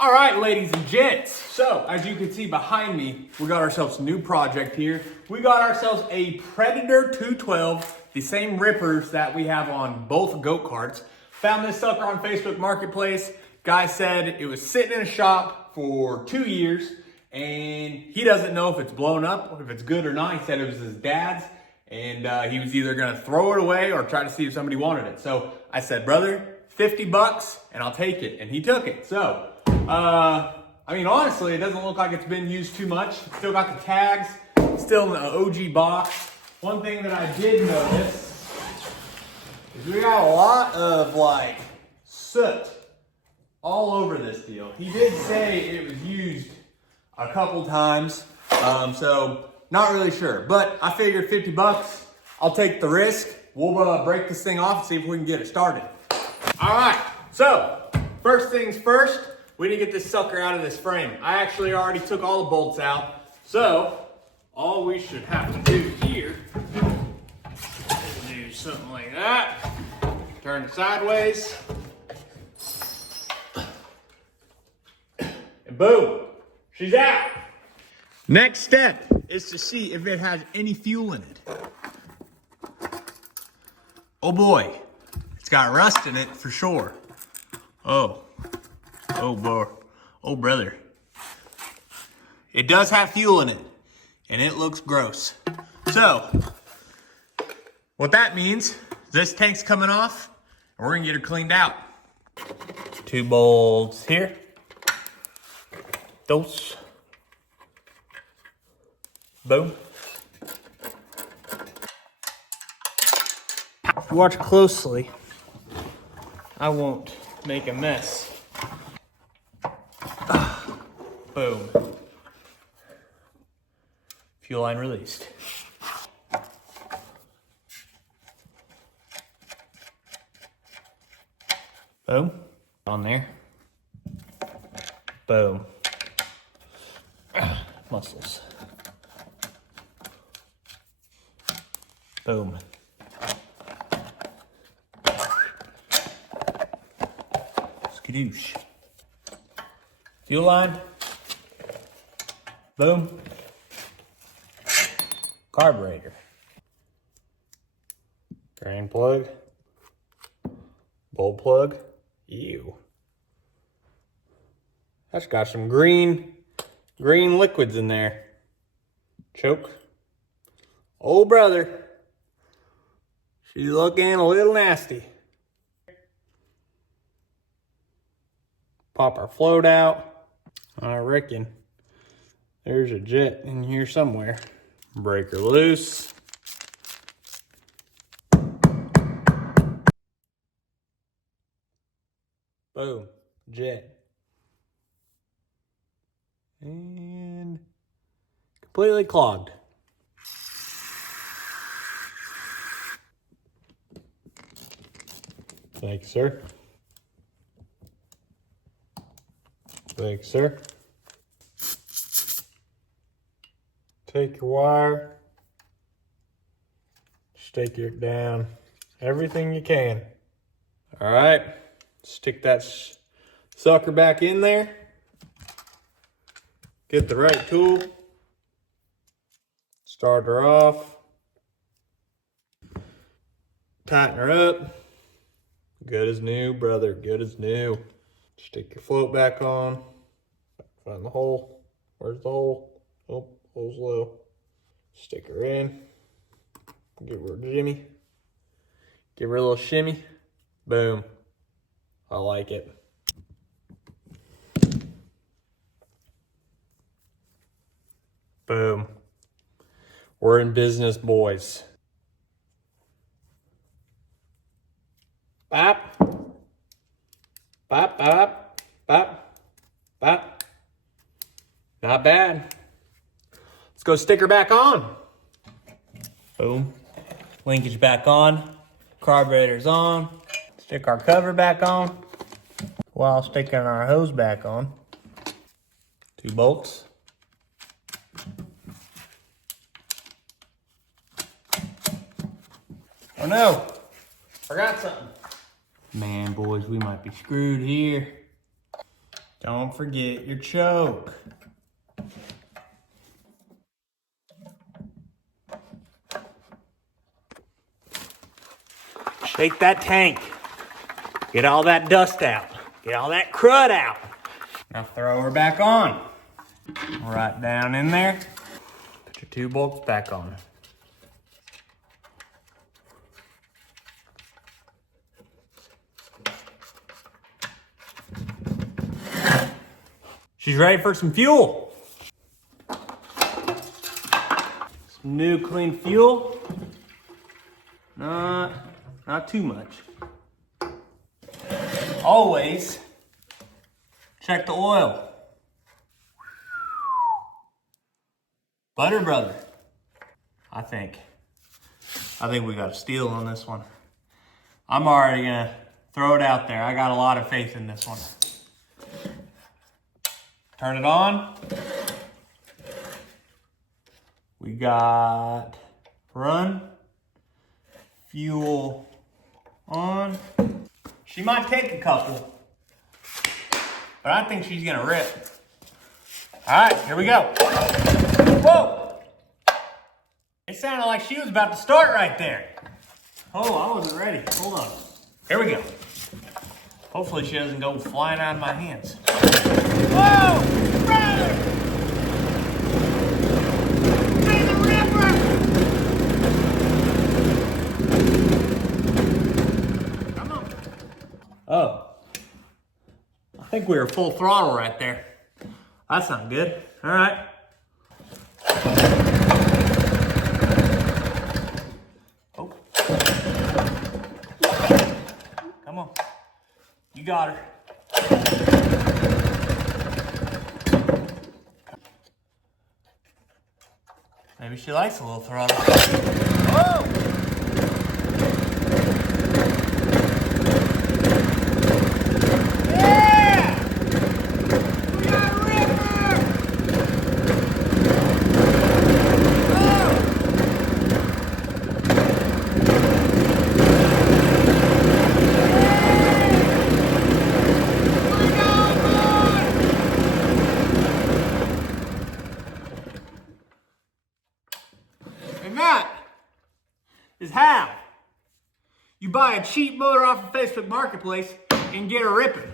All right, ladies and gents. So, as you can see behind me, we got ourselves a new project here. We got ourselves a Predator 212, the same rippers that we have on both go-karts. Found this sucker on Facebook Marketplace. Guy said it was sitting in a shop for 2 years, and he doesn't know if it's blown up or if it's good or not. He said it was his dad's, and he was either gonna throw it away or try to see if somebody wanted it. So I said, brother, 50 bucks and I'll take it. And he took it. So, I mean, honestly, it doesn't look like it's been used too much. Still got the tags, still in the OG box. One thing that I did notice is we got a lot of like soot all over this deal. He did say it was used a couple times, so not really sure. But I figured 50 bucks, I'll take the risk. We'll break this thing off and see if we can get it started. All right, so first things first, we need to get this sucker out of this frame. I actually already took all the bolts out, so all we should have to do here is do something like that. Turn it sideways. And boom, she's out. Next step is to see if it has any fuel in it. Oh boy, it's got rust in it for sure. Oh boy, oh brother. It does have fuel in it, and it looks gross. So, what that means, this tank's coming off, and we're gonna get her cleaned out. 2 bolts here. Those. Boom. If you watch closely, I won't make a mess. Boom. Fuel line released. Boom. On there. Boom. Muscles. Boom. Skadoosh. Fuel line. Boom. Carburetor. Drain plug. Bulb plug. Ew. That's got some green liquids in there. Choke. Oh brother. She's looking a little nasty. Pop our float out. I reckon there's a jet in here somewhere. Break her loose. Boom, jet. And completely clogged. Thank you, sir. Thank you, sir. Take your wire, stake it down, everything you can. All right, stick that sucker back in there. Get the right tool. Start her off. Tighten her up. Good as new, brother, good as new. Stick your float back on. Find the hole. Where's the hole? Oh, hole's low. Stick her in. Give her a jimmy. Give her a little shimmy. Boom. I like it. Boom. We're in business, boys. Bop. Bop, bop, bop, bop. Not bad. Let's go stick her back on. Boom. Linkage back on. Carburetor's on. Stick our cover back on while sticking our hose back on. 2 bolts. Oh no, forgot something. Man, boys, we might be screwed here. Don't forget your choke. Shake that tank. Get all that dust out. Get all that crud out. Now throw her back on. Right down in there. Put your 2 bolts back on. She's ready for some fuel. Some new clean fuel. Not too much. Always check the oil. Butter brother. I think we got a steal on this one. I'm already gonna throw it out there. I got a lot of faith in this one. Turn it on. We got run, fuel on. She might take a couple, but I think she's gonna rip. All right, here we go. Whoa! It sounded like she was about to start right there. Oh, I wasn't ready. Hold on. Here we go. Hopefully she doesn't go flying out of my hands. Whoa! Brother! Hey, the ripper! Come on. Oh. I think we were full throttle right there. That's not good. All right. Oh. Come on. You got her. Maybe she likes a little throttle. Whoa! Yeah! We got a ripper! Oh! And that is how you buy a cheap motor off of Facebook Marketplace and get her ripping.